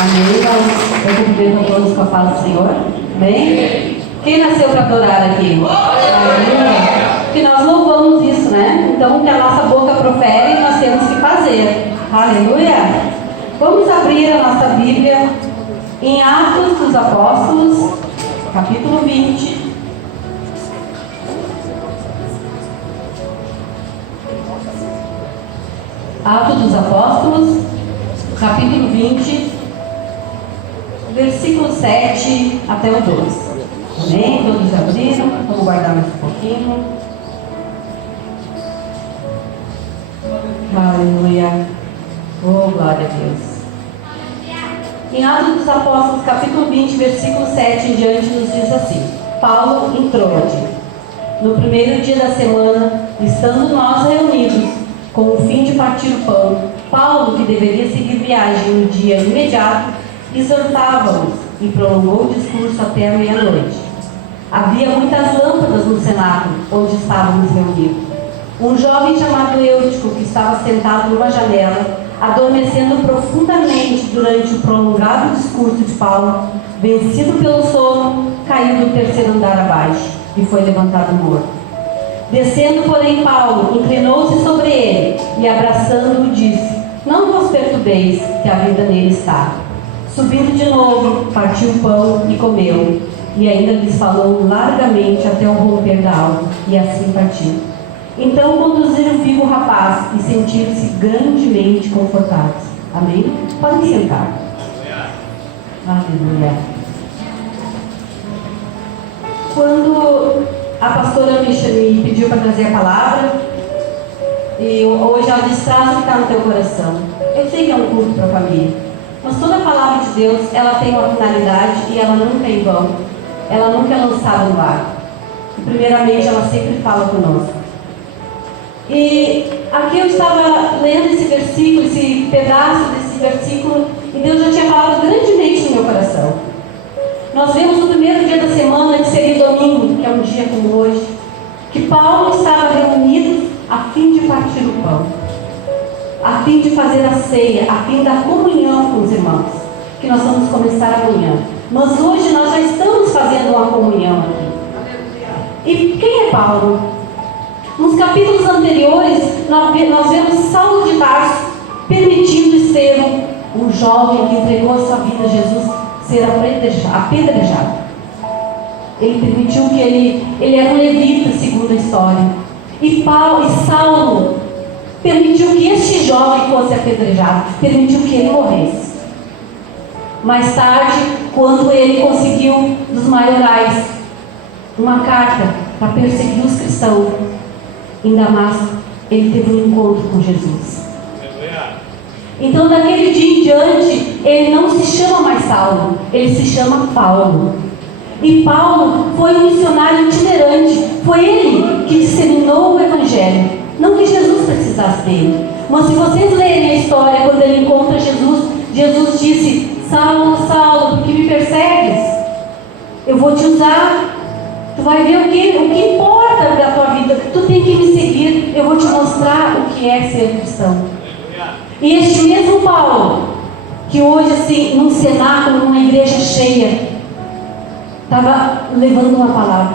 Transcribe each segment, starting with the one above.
Amém? Eu cumprimento a todos com a paz do Senhor. Amém? Quem nasceu para adorar aqui? Aleluia! Porque nós louvamos isso, né? Então, o que a nossa boca profere, nós temos que fazer. Aleluia! Vamos abrir a nossa Bíblia em Atos dos Apóstolos, capítulo 20. Atos dos Apóstolos, capítulo 20, versículo 7 até o 12. Amém? Todos já abriram? Vamos guardar mais um pouquinho. Aleluia. Oh, glória a Deus. Em Atos dos Apóstolos, capítulo 20, versículo 7 em diante, nos diz assim: Paulo em Troade. No primeiro dia da semana, estando nós reunidos, com o fim de partir o pão, Paulo, que deveria seguir viagem no dia imediato, exortava-os e prolongou o discurso até a meia-noite. Havia muitas lâmpadas no cenáculo, onde estávamos reunidos. Um jovem chamado Eutico, que estava sentado numa janela, adormecendo profundamente durante o prolongado discurso de Paulo, vencido pelo sono, caiu do terceiro andar abaixo e foi levantado morto. Descendo, porém, Paulo inclinou-se sobre ele e, abraçando-o, disse: Não vos perturbeis, que a vida nele está. Subindo de novo, partiu o pão e comeu, e ainda lhes falou largamente até o romper da alva, e assim partiu. Então conduziram vivo o rapaz e sentiram-se grandemente confortados. Amém? Podem sentar. Aleluia. Quando a pastora me pediu para trazer a palavra, e hoje ela diz: traz o que está no teu coração. Eu sei que é um culto para a família, mas toda a palavra de Deus, ela tem uma finalidade e ela nunca é em vão. Ela nunca é lançada no ar. E primeiramente, ela sempre fala conosco. E aqui eu estava lendo esse versículo, esse pedaço desse versículo, e Deus já tinha falado grandemente no meu coração. Nós vemos no primeiro dia da semana, que seria domingo, que é um dia como hoje, que Paulo estava reunido a fim de partir o pão, a fim de fazer a ceia, a fim da comunhão com os irmãos, que nós vamos começar amanhã. Mas hoje nós já estamos fazendo uma comunhão aqui. E quem é Paulo? Nos capítulos anteriores, nós vemos Saulo de Tarso permitindo Estevão, um jovem que entregou a sua vida a Jesus, ser apedrejado. Ele permitiu que ele era um levita, segundo a história. E Saulo permitiu que este jovem fosse apedrejado, permitiu que ele morresse. Mais tarde, quando ele conseguiu dos maiorais uma carta para perseguir os cristãos em Damasco, ele teve um encontro com Jesus. Então, daquele dia em diante, ele não se chama mais Saulo, ele se chama Paulo. E Paulo foi um missionário itinerante. Foi ele que disseminou o Evangelho. Não que Jesus precisasse dele, mas se vocês lerem a história, quando ele encontra Jesus, Jesus disse: Saulo, Saulo, por que me persegues? Eu vou te usar. Tu vai ver o que importa da tua vida. Tu tem que me seguir. Eu vou te mostrar o que é ser cristão. E este mesmo Paulo, que hoje, assim, num cenáculo, numa igreja cheia, estava levando uma palavra.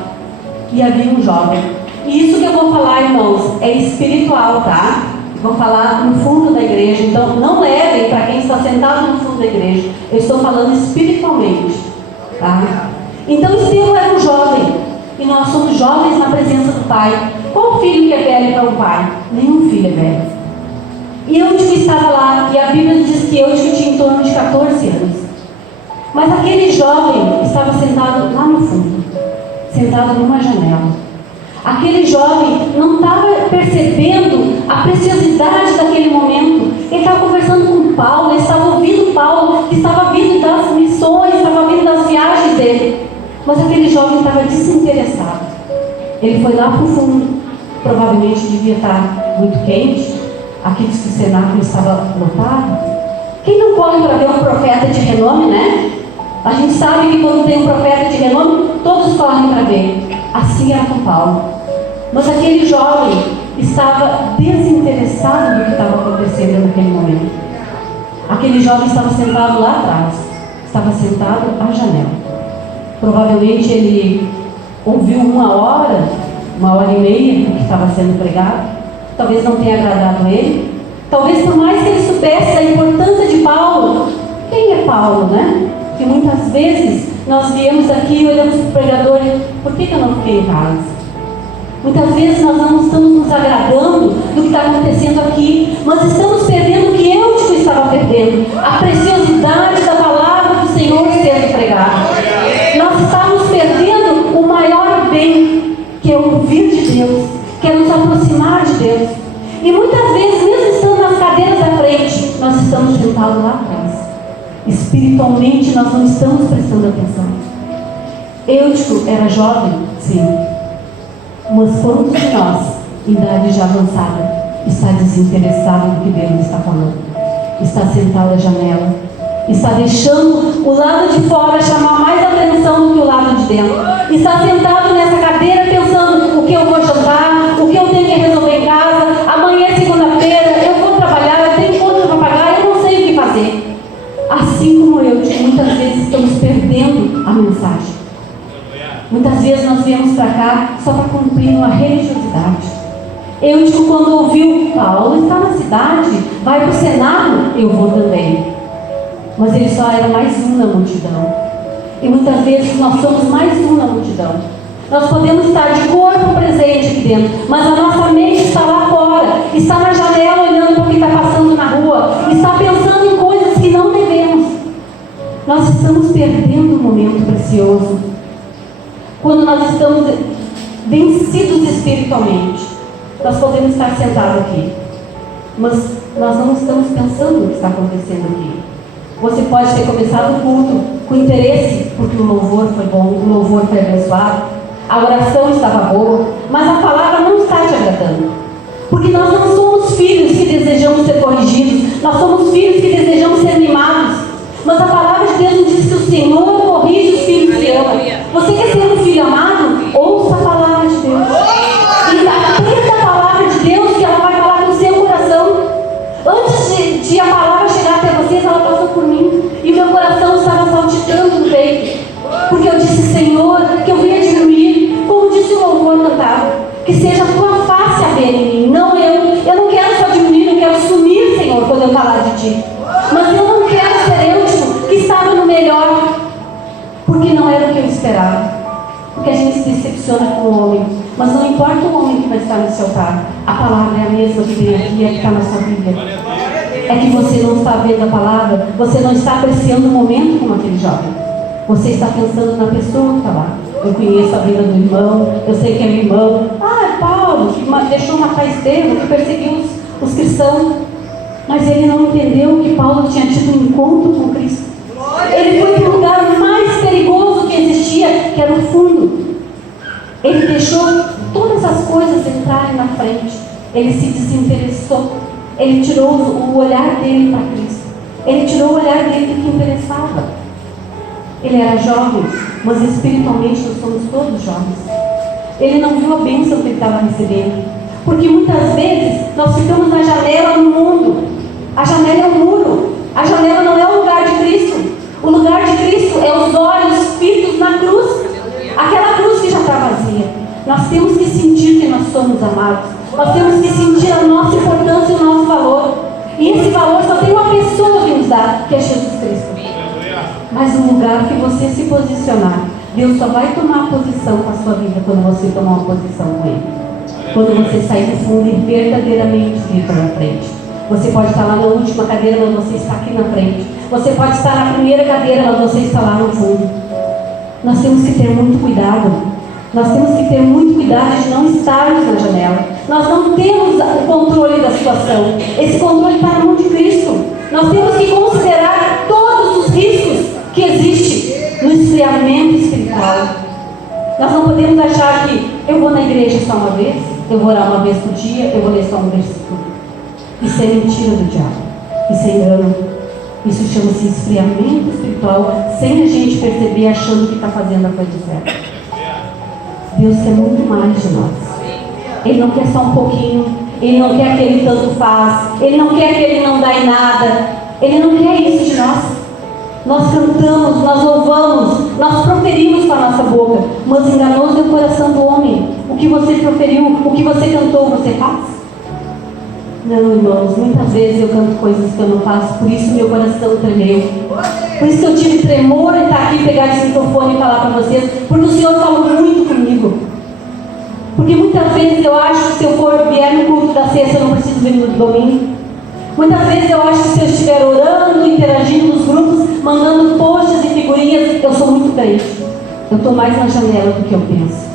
E havia um jovem. E isso que eu vou falar, irmãos, é espiritual, tá? Vou falar no fundo da igreja. Então, não levem para quem está sentado no fundo da igreja. Eu estou falando espiritualmente, tá? Então, Estevão era um jovem. E nós somos jovens na presença do Pai. Qual filho que é velho para o Pai? Nenhum filho é velho. E Eutico estava lá, e a Bíblia diz que Eutico tinha em torno de 14 anos. Mas aquele jovem estava sentado lá no fundo, sentado numa janela. Aquele jovem não estava percebendo a preciosidade daquele momento. Ele estava conversando com Paulo, ele estava ouvindo Paulo, que estava vindo das missões, estava vindo das viagens dele. Mas aquele jovem estava desinteressado. Ele foi lá para o fundo, provavelmente devia estar muito quente. Aqui diz que o cenáculo estava lotado. Quem não corre para ver um profeta de renome, né? A gente sabe que quando tem um profeta de renome, todos correm para ver. Assim era com Paulo. Mas aquele jovem estava desinteressado do que estava acontecendo naquele momento. Aquele jovem estava sentado lá atrás, estava sentado à janela. Provavelmente ele ouviu 1h30 do que estava sendo pregado. Talvez não tenha agradado a ele. Talvez por mais que ele soubesse da importância de Paulo. Quem é Paulo, né? Que muitas vezes nós viemos aqui e olhamos para o pregador e por que eu não fiquei em casa? Muitas vezes nós não estamos nos agradando do que está acontecendo aqui, mas estamos perdendo o que Eutico estava perdendo, a preciosidade da palavra do Senhor sendo pregada. Nós estamos perdendo o maior bem, que é ouvir de Deus, que é nos aproximar de Deus. E muitas vezes, mesmo estando nas cadeiras da frente, nós estamos sentados lá atrás. Espiritualmente nós não estamos prestando atenção. Eutico era jovem, sim. Mas quantos de nós, em idade já avançada, está desinteressado do que Deus está falando? Está sentado à janela, está deixando o lado de fora chamar mais atenção do que o lado de dentro. Está sentado nessa cadeira pensando o que eu vou jantar, o que eu tenho que resolver em casa, amanhã é segunda-feira, eu vou trabalhar, eu tenho conta para pagar, eu não sei o que fazer. Assim como eu, muitas vezes estamos perdendo a mensagem. Muitas vezes nós viemos para cá só para cumprir uma religiosidade. Eutico, quando ouviu Paulo está na cidade, vai para o Senado, eu vou também. Mas ele só era mais um na multidão. E muitas vezes nós somos mais um na multidão. Nós podemos estar de corpo presente aqui dentro, mas a nossa mente está lá fora, está na janela olhando para o que está passando na rua, está pensando em coisas que não devemos. Nós estamos perdendo um momento precioso. Quando nós estamos vencidos espiritualmente, nós podemos estar sentados aqui, mas nós não estamos pensando no que está acontecendo aqui. Você pode ter começado o culto com interesse, porque o louvor foi bom, o louvor foi abençoado, a oração estava boa, mas a palavra não está te agradando. Porque nós não somos filhos que desejamos ser corrigidos, nós somos filhos que desejamos ser mimados. Mas a palavra de Deus nos diz que o Senhor corrige os filhos que ama. Você quer ser um filho amado? Ouça a palavra de Deus. E aprenda a palavra de Deus, que ela vai falar com o seu coração. Antes de a palavra chegar até vocês, ela passou por mim. E meu coração estava saltitando no peito. Porque eu disse, Senhor, que eu venha diminuir, como disse o louvor cantado, que seja a tua face a ver em mim, não eu. Eu não quero só diminuir, eu quero sumir, Senhor, quando eu falar de ti. Mas eu não quero ser eu que estava no melhor, porque não era o que eu esperava. Porque a gente se decepciona com o homem, mas não importa o homem que vai estar no seu altar, a palavra é a mesma que vem aqui, é que está na sua Bíblia. É que você não está vendo a palavra, você não está apreciando o momento como aquele jovem. Você está pensando na pessoa que está lá. Eu conheço a vida do irmão, eu sei que é meu irmão. Ah, é Paulo, que deixou matar Estevão, que perseguiu os cristãos. Mas ele não entendeu que Paulo tinha tido um encontro com Cristo. Ele foi para o lugar mais perigoso que existia, que era o fundo. Ele deixou todas as coisas entrarem na frente. Ele se desinteressou. Ele tirou o olhar dele para Cristo. Ele tirou o olhar dele do que interessava. Ele era jovem, mas espiritualmente nós somos todos jovens. Ele não viu a bênção que ele estava recebendo. Porque muitas vezes nós ficamos na janela do mundo. A janela é um muro. A janela não é o lugar de Cristo. O lugar de Cristo é os olhos fitos na cruz. Aquela cruz que já está vazia. Nós temos que sentir que nós somos amados. Nós temos que sentir a nossa importância e o nosso valor. E esse valor só tem uma pessoa que nos dá, que é Jesus Cristo. Mas no lugar que você se posicionar, Deus só vai tomar posição com a sua vida quando você tomar uma posição com Ele. Quando você sair do fundo e verdadeiramente vir para a frente. Você pode estar lá na última cadeira, mas você está aqui na frente. Você pode estar na primeira cadeira, mas você está lá no fundo. Nós temos que ter muito cuidado. Nós temos que ter muito cuidado de não estarmos na janela. Nós não temos o controle da situação. Esse controle está na mão de Cristo. Nós temos que considerar todos os riscos que existem no esfriamento espiritual. Nós não podemos achar que eu vou na igreja só uma vez, eu vou orar uma vez por dia, eu vou ler só um versículo. Isso é mentira do diabo. Isso é engano. Isso chama-se esfriamento espiritual, sem a gente perceber, achando que está fazendo a coisa certa. Deus quer muito mais de nós. Ele não quer só um pouquinho. Ele não quer aquele tanto faz. Ele não quer aquele não dá em nada. Ele não quer isso de nós. Nós cantamos, nós louvamos, nós proferimos com a nossa boca, mas enganoso é o coração do homem. O que você proferiu, o que você cantou, você faz? Não, irmãos, muitas vezes eu canto coisas que eu não faço, por isso meu coração tremeu. Por isso que eu tive tremor em estar aqui, pegar esse microfone e falar para vocês, porque o Senhor falou muito comigo. Porque muitas vezes eu acho que se eu vier no culto da sexta, eu não preciso vir no domingo. Muitas vezes eu acho que se eu estiver orando, interagindo nos grupos, mandando posts e figurinhas, eu sou muito crente. Eu estou mais na janela do que eu penso.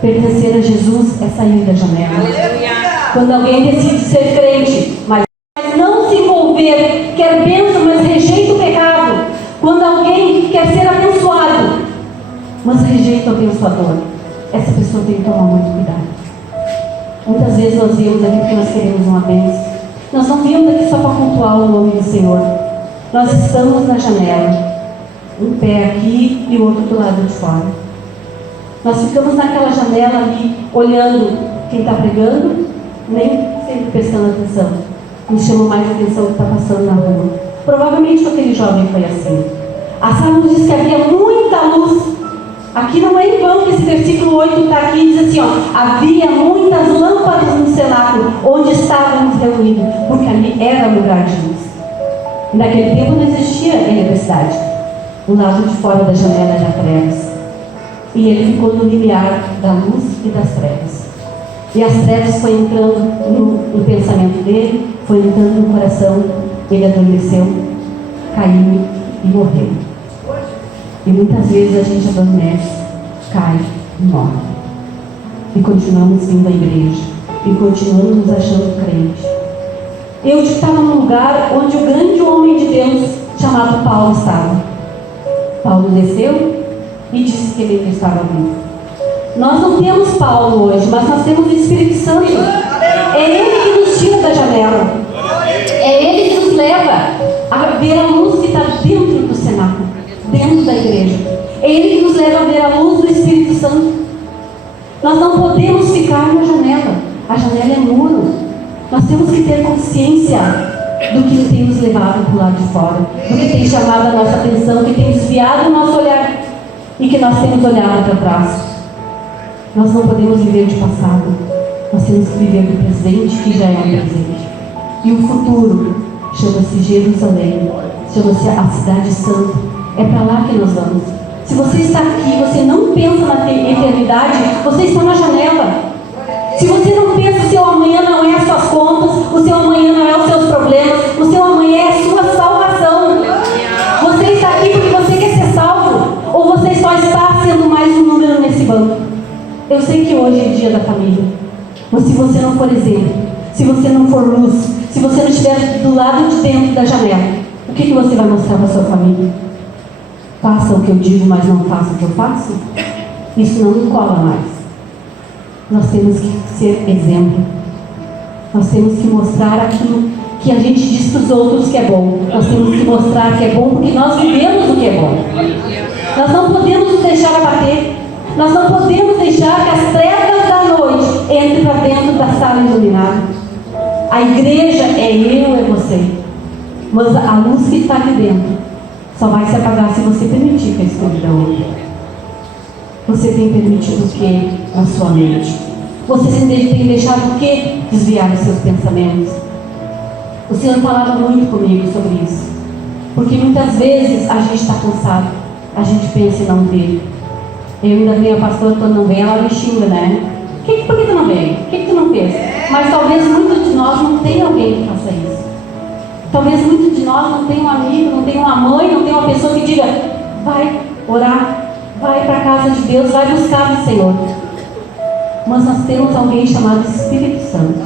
Pertencer a Jesus é sair da janela. Quando alguém decide ser crente, mas não se envolver, quer bênção, mas rejeita o pecado. Quando alguém quer ser abençoado, mas rejeita o abençoador, essa pessoa tem que tomar muito cuidado. Muitas vezes nós viemos aqui porque nós queremos uma bênção. Nós não viemos aqui só para cultuar o nome do Senhor. Nós estamos na janela, um pé aqui e o outro do lado de fora. Nós ficamos naquela janela ali, olhando quem está pregando, nem sempre prestando atenção. Nos chama mais a atenção o que está passando na rua. Provavelmente aquele jovem foi assim. A Sara nos diz que havia muita luz. Aqui não é em vão que esse versículo 8 está aqui e diz assim, ó, havia muitas lâmpadas no cenáculo onde estávamos reunidos, porque ali era o lugar de luz. E naquele tempo não existia eletricidade. O lado de fora da janela era trevas. E ele ficou no limiar da luz e das trevas. E as trevas foi entrando no pensamento dele, foi entrando no coração, ele adormeceu, caiu e morreu. E muitas vezes a gente adormece, cai e morre. E continuamos vindo à igreja. E continuamos nos achando crentes. Eu estava num lugar onde o grande homem de Deus, chamado Paulo, estava. Paulo desceu e disse que ele ainda estava vivo. Nós não temos Paulo hoje, mas nós temos o Espírito Santo. É Ele que nos tira da janela. É Ele que nos leva a ver a luz que está dentro do cenáculo, dentro da igreja. É Ele que nos leva a ver a luz do Espírito Santo. Nós não podemos ficar na janela. A janela é muro. Nós temos que ter consciência do que tem nos levado para o lado de fora, do que tem chamado a nossa atenção, que tem desviado o nosso olhar e que nós temos olhado para trás. Nós não podemos viver de passado. Nós temos que viver do presente, que já é um presente. E o futuro chama-se Jerusalém, chama-se a Cidade Santa. É para lá que nós vamos. Se você está aqui, você não pensa na eternidade, você está na janela. Se você não pensa, o seu amanhã não é as suas contas, o seu amanhã não é os seus problemas, o seu amanhã é a sua salvação. Você está aqui porque você quer ser salvo, ou você só está sendo mais um número nesse banco? Eu sei que hoje é dia da família, mas se você não for exemplo, se você não for luz, se você não estiver do lado de dentro da janela, o que você vai mostrar para a sua família? Faça o que eu digo, mas não faça o que eu faço? Isso não me cola mais. Nós temos que ser exemplo. Nós temos que mostrar aquilo que a gente diz para os outros que é bom. Nós temos que mostrar que é bom porque nós vivemos o que é bom. Nós não podemos nos deixar abater. Nós não podemos deixar que as trevas da noite entrem para dentro da sala iluminada. A igreja é eu, é você. Mas a luz que está aqui dentro só vai se apagar se você permitir que a escuridão entre. Você tem permitido o que na sua mente? Você tem deixado o que desviar os seus pensamentos? O Senhor falava muito comigo sobre isso. Porque muitas vezes a gente está cansado. A gente pensa em não ver. Eu ainda venho a pastora, quando não vem, ela me xinga, né? Por que tu não veio? O que tu não fez? Mas talvez muitos de nós não tenha alguém que faça isso. Talvez muitos de nós não tenham um amigo, não tenham uma mãe, não tenham uma pessoa que diga, vai orar, vai para a casa de Deus, vai buscar o Senhor. Mas nós temos alguém chamado Espírito Santo.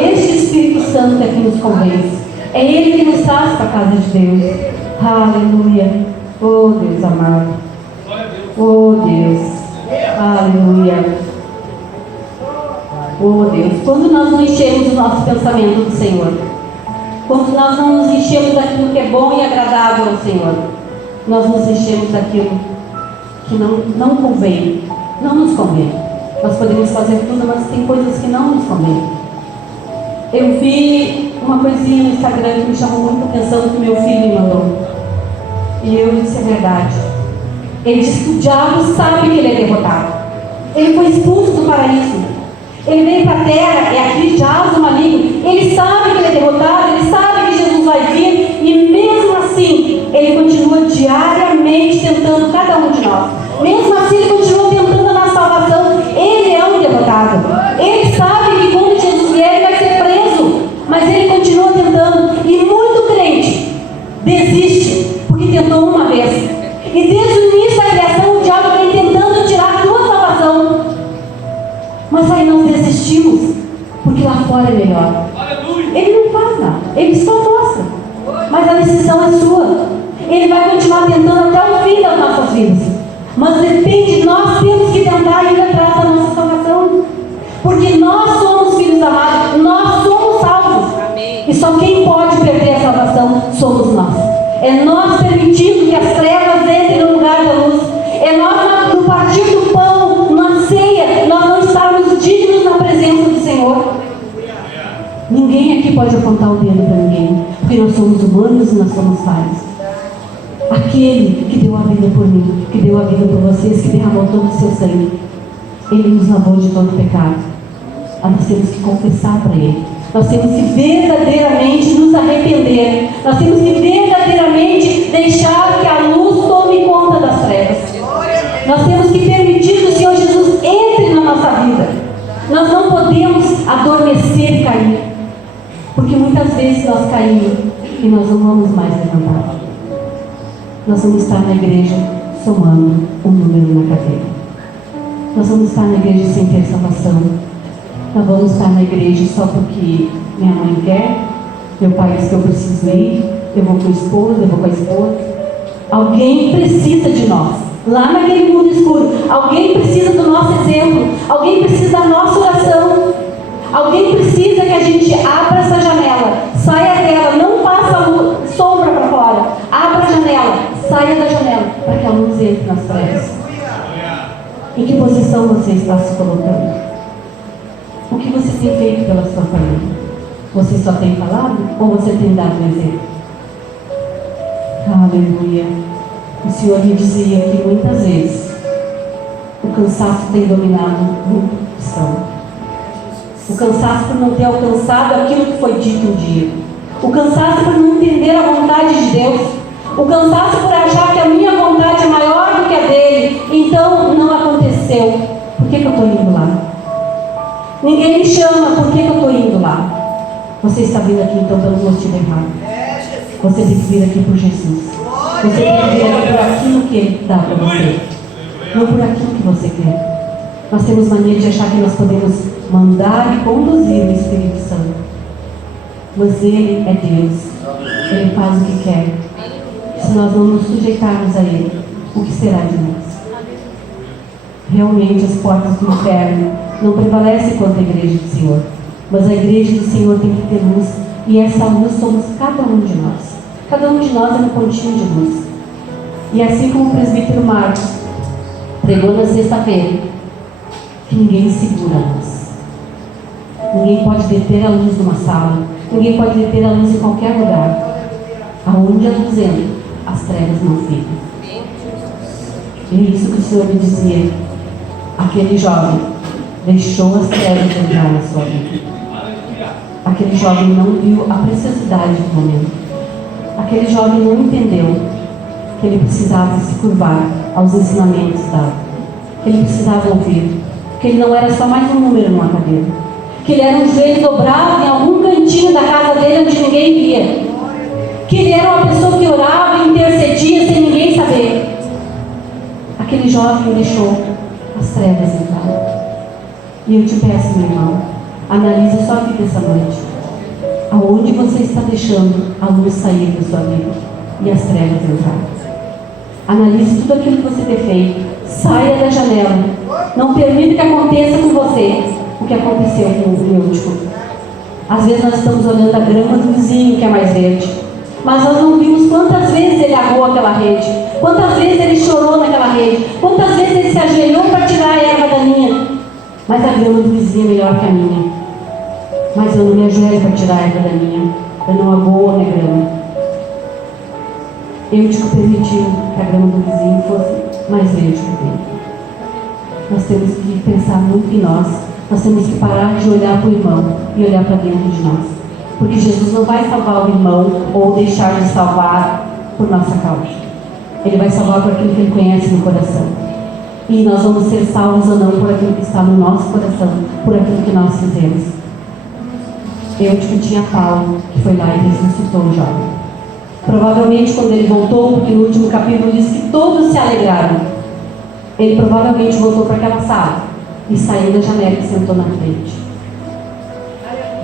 Este Espírito Santo é que nos convence. É Ele que nos traz para a casa de Deus. Aleluia. Oh Deus amado. Oh Deus. Aleluia. Oh Deus. Quando nós não enchemos o nosso pensamento do Senhor, quando nós não nos enchemos daquilo que é bom e agradável ao Senhor, nós nos enchemos daquilo que não convém, não nos convém. Nós podemos fazer tudo, mas tem coisas que não nos convém. Eu vi uma coisinha no Instagram que me chamou muita atenção, que meu filho me mandou. E eu disse: é verdade. Ele disse que o diabo sabe que ele é derrotado. Ele foi expulso do paraíso. Ele veio para a terra, é aquele diabo maligno. Ele sabe que ele é derrotado, ele sabe que Jesus vai vir, e mesmo assim, ele continua diariamente tentando cada um de nós. Mesmo assim, ele continua tentando a nossa salvação. Ele é um derrotado. Ele sabe que quando Jesus vier, ele vai ser preso. Mas ele continua tentando. E muito crente desiste, porque tentou uma vez. E desde o início da criação, o diabo vem tentando tirar a tua salvação. Mas aí nós desistimos, porque lá fora é melhor. Ele não faz nada, ele só mostra. Mas a decisão é sua. Ele vai continuar tentando até o fim das nossas vidas. Mas depende, nós temos que tentar ir atrás da nossa salvação. Porque nós somos filhos amados, nós somos salvos. E só quem pode perder a salvação somos nós. É nós permitindo que as trevas entrem no lugar da luz. É nós, no partir do pão, na ceia, nós não estarmos dignos na presença do Senhor. Ninguém aqui pode apontar o dedo para ninguém, porque nós somos humanos e nós somos falhos. Aquele que deu a vida por mim, que deu a vida por vocês, que derramou todo o seu sangue, Ele nos lavou de todo pecado. Nós temos que confessar para Ele. Nós temos que verdadeiramente nos arrepender. Nós temos que verdadeiramente deixar que a luz tome conta das trevas. Nós temos que permitir que o Senhor Jesus entre na nossa vida. Nós não podemos adormecer e cair. Porque muitas vezes nós caímos e nós não vamos mais levantar. Nós vamos estar na igreja somando um número na cadeira. Nós vamos estar na igreja sem ter salvação. Nós vamos estar na igreja só porque minha mãe quer, meu pai diz que eu preciso ir, eu vou com a esposa, eu vou com a esposa. Alguém precisa de nós. Lá naquele mundo escuro, alguém precisa do nosso exemplo. Alguém precisa da nossa oração. Alguém precisa que a gente abra essa janela, saia dela, não faça a luz, sombra para fora. Abra a janela, saia da janela, para que a luz entre nas trevas. Em que posição você está se colocando? O que você tem feito pela sua família? Você só tem falado ou você tem dado um exemplo? Aleluia. O Senhor me dizia que muitas vezes o cansaço tem dominado muito o cristão. O cansaço por não ter alcançado aquilo que foi dito um dia. O cansaço por não entender a vontade de Deus. O cansaço por achar que a minha vontade é maior do que a dele. Então não aconteceu. Por que eu estou indo lá? Ninguém me chama, por que eu estou indo lá? Você está vindo aqui então pelo motivo errado. Você tem que vir aqui por Jesus. Você tem que vir aqui por aquilo que Ele dá para você, não por aquilo que você quer. Nós temos mania de achar que nós podemos mandar e conduzir o Espírito Santo. Mas Ele é Deus. Ele faz o que quer. Se nós não nos sujeitarmos a Ele, o que será de nós? Realmente as portas do inferno não prevalecem contra a igreja do Senhor. Mas a igreja do Senhor tem que ter luz. E essa luz somos cada um de nós. Cada um de nós é um pontinho de luz. E assim como o presbítero Marcos pregou na sexta-feira, que ninguém segura a luz. Ninguém pode deter a luz numa sala. Ninguém pode deter a luz em qualquer lugar. Aonde a luz entra, as trevas não ficam. E é isso que o Senhor me dizia. Aquele jovem deixou as trevas entrar na sua vida. Aquele jovem não viu a preciosidade do momento. Aquele jovem não entendeu que ele precisava se curvar aos ensinamentos dela. Que ele precisava ouvir. Que ele não era só mais um número numa cadeira. Que ele era um joelho dobrado em algum cantinho da casa dele onde ninguém via. Que ele era uma pessoa que orava e intercedia sem ninguém saber. Aquele jovem deixou as trevas entrar. E eu te peço, meu irmão, analise sua vida essa noite. Aonde você está deixando a luz sair da sua vida e as trevas entrar? Analise tudo aquilo que você tem feito. Saia da janela. Não permita que aconteça com você o que aconteceu com o Eutico. Às vezes nós estamos olhando a grama do vizinho que é mais verde, mas nós não vimos quantas vezes ele aguou aquela rede, quantas vezes ele chorou naquela rede, quantas vezes ele se ajoelhou para tirar a erva daninha. Mas a grama do vizinho é melhor que a minha. Mas eu não me ajoelho para tirar a erva daninha. eu não agoo a minha grama. Eutico permitiu que a grama do vizinho fosse mais verde que o dele. Nós temos que pensar muito em nós. Nós temos que parar de olhar para o irmão e olhar para dentro de nós. Porque Jesus não vai salvar o irmão ou deixar de salvar por nossa causa. Ele vai salvar por aquilo que ele conhece no coração. E nós vamos ser salvos ou não por aquilo que está no nosso coração, por aquilo que nós fizemos. Eu tinha Paulo, que foi lá e ressuscitou o jovem. Provavelmente quando ele voltou, porque no último capítulo diz que todos se alegraram, ele provavelmente voltou para aquela sala e saiu da janela e sentou na frente.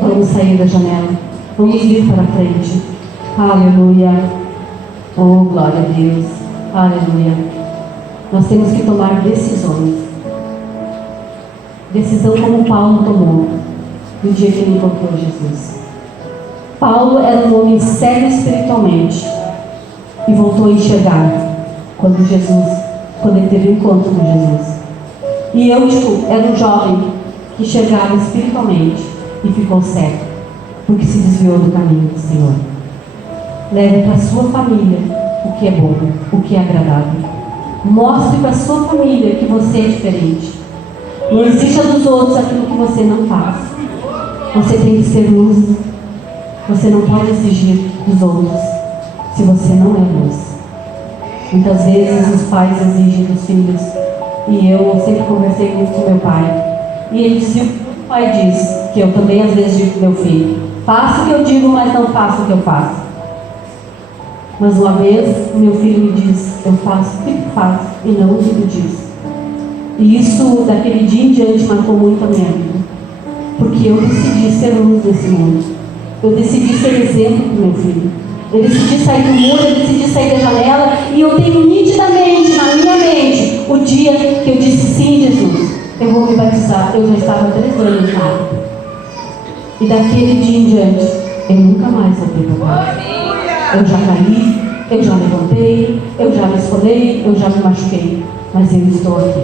Vamos sair da janela, vamos vir para a frente. Aleluia. Oh, glória a Deus. Aleluia. Nós temos que tomar decisões. Decisão como Paulo tomou no dia que ele encontrou Jesus. Paulo era um homem cego espiritualmente e voltou a enxergar quando ele teve um encontro com Jesus. E Eutico era um jovem que enxergava espiritualmente e ficou cego, porque se desviou do caminho do Senhor. Leve para a sua família o que é bom, o que é agradável. Mostre para a sua família que você é diferente. Não exija dos outros aquilo que você não faz. Você tem que ser luz. Você não pode exigir dos outros se você não é luz. Muitas vezes os pais exigem dos filhos. E eu sempre conversei muito com meu pai. E ele dizia o que o pai diz, que eu também às vezes digo para meu filho: faça o que eu digo, mas não faça o que eu faço. Mas uma vez meu filho me diz: eu faço o que tu faz e não o que tu diz. E isso daquele dia em diante marcou muito a minha vida. Porque eu decidi ser luz nesse mundo. Eu decidi ser exemplo para o meu filho. Eu decidi sair do muro, eu decidi sair da janela. E eu tenho nitidamente na minha mente o dia que eu disse: sim, Jesus, eu vou me batizar. Eu já estava há 3 anos na água. E daquele dia em diante, eu nunca mais voltei para casa. Eu já caí, eu já levantei, eu já me esfolei, eu já me machuquei. Mas eu estou aqui.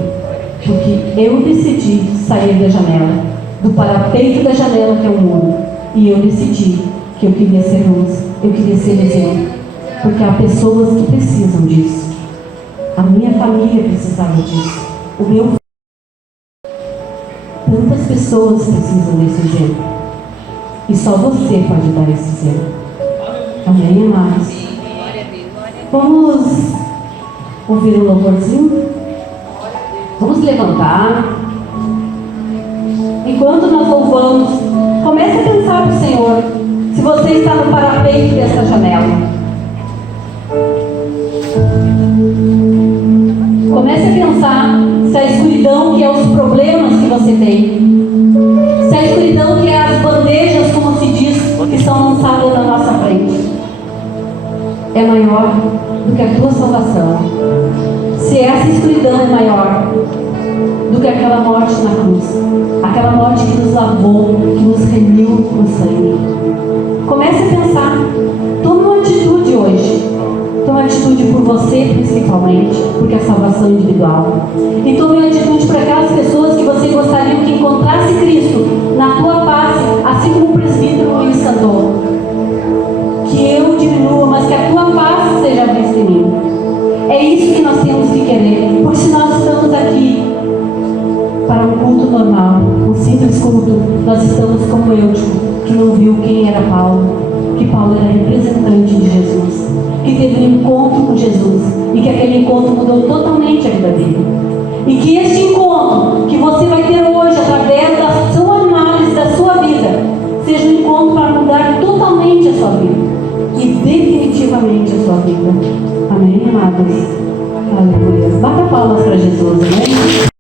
Porque eu decidi sair da janela, do parapeito da janela que é o muro. E eu decidi que eu queria ser luz, eu queria ser exemplo. Porque há pessoas que precisam disso. A minha família precisava disso. O meu... Tantas pessoas precisam desse exemplo. E só você pode dar esse exemplo. Amém, amados? Vamos ouvir um louvorzinho? Vamos levantar. Enquanto nós louvamos, comece a pensar para o Senhor. Se você está no parapeito dessa janela, comece a pensar se a escuridão que é os problemas que você tem, se a escuridão que é as bandejas, como se diz, que são lançadas na nossa frente, é maior do que a tua salvação. Se essa escuridão é maior do que aquela morte na cruz, aquela morte que nos lavou, que nos remiu no sangue. Comece a pensar. Tome uma atitude hoje. Tome uma atitude por você principalmente, porque é salvação individual. E tome uma atitude para aquelas pessoas que você gostaria que encontrasse Cristo na tua face, assim como o presbítero Luiz cantou. Que eu diminua, mas que a tua face seja vista em mim. É isso que nós temos que querer. Porque se nós estamos aqui para um culto normal, um simples culto, nós estamos como Eutico, que não viu quem era Paulo, que Paulo era representante de Jesus, que teve um encontro com Jesus e que aquele encontro mudou totalmente a vida dele. E que este encontro que você vai ter hoje através da sua análise da sua vida seja um encontro para mudar totalmente a sua vida e definitivamente a sua vida. Amém, amados? Aleluia. Bata palmas para Jesus, amém?